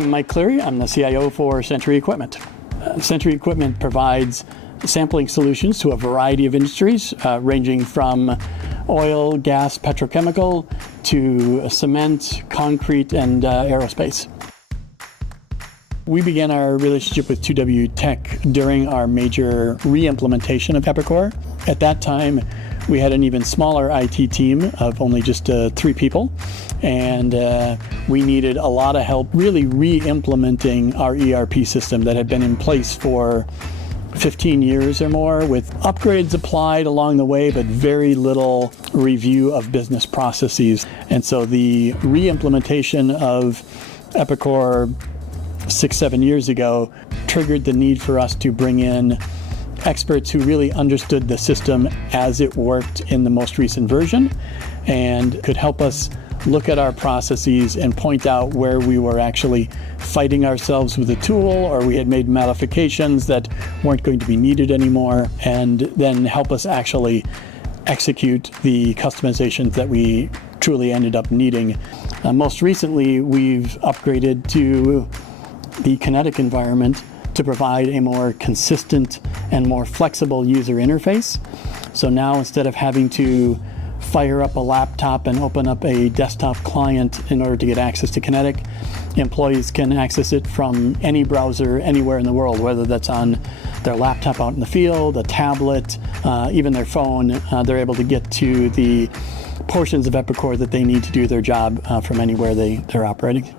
I'm Mike Cleary. I'm the CIO for Sentry Equipment. Sentry Equipment provides sampling solutions to a variety of industries, ranging from oil, gas, petrochemical, to cement, concrete, and aerospace. We began our relationship with 2W Tech during our major re-implementation of Epicor. At that time, we had an even smaller IT team of only just 3 people, and we needed a lot of help really re-implementing our ERP system that had been in place for 15 years or more, with upgrades applied along the way, but very little review of business processes. And so the re-implementation of Epicor 6-7 years ago triggered the need for us to bring in experts who really understood the system as it worked in the most recent version and could help us look at our processes and point out where we were actually fighting ourselves with the tool, or we had made modifications that weren't going to be needed anymore, and then help us actually execute the customizations that we truly ended up needing. Most recently, we've upgraded to the Kinetic environment to provide a more consistent and more flexible user interface. So now, instead of having to fire up a laptop and open up a desktop client in order to get access to Kinetic, employees can access it from any browser anywhere in the world, whether that's on their laptop out in the field, a tablet, even their phone. They're able to get to the portions of Epicor that they need to do their job from anywhere they're operating.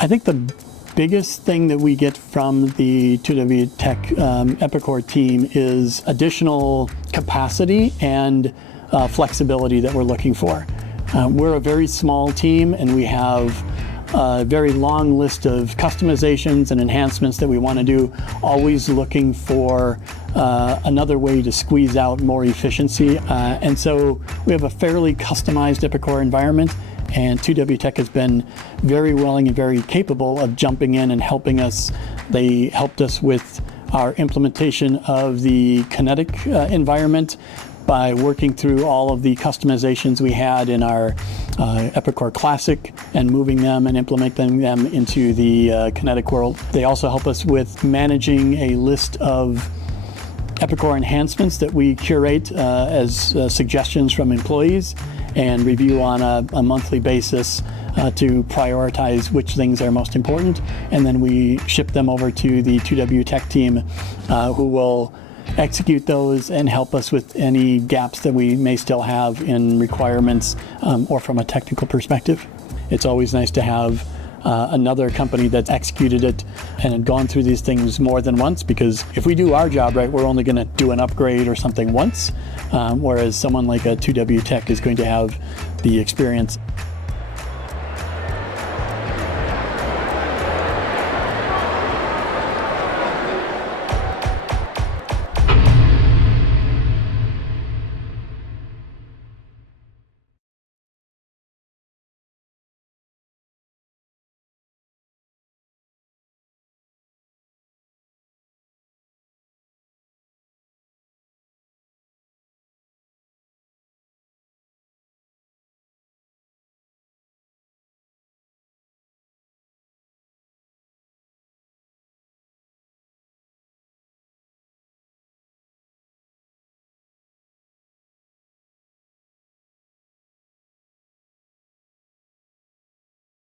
I think the biggest thing that we get from the 2W Tech Epicor team is additional capacity and flexibility that we're looking for. We're a very small team, and we have a very long list of customizations and enhancements that we want to do, always looking for another way to squeeze out more efficiency. And so we have a fairly customized Epicor environment, and 2W Tech has been very willing and very capable of jumping in and helping us. They helped us with our implementation of the Kinetic environment by working through all of the customizations we had in our Epicor Classic and moving them and implementing them into the Kinetic world. They also help us with managing a list of Epicor enhancements that we curate as suggestions from employees and review on a monthly basis to prioritize which things are most important. And then we ship them over to the 2W Tech team, who will execute those and help us with any gaps that we may still have in requirements or from a technical perspective. It's always nice to have another company that's executed it and gone through these things more than once, because if we do our job right, we're only going to do an upgrade or something once, whereas someone like a 2W Tech is going to have the experience.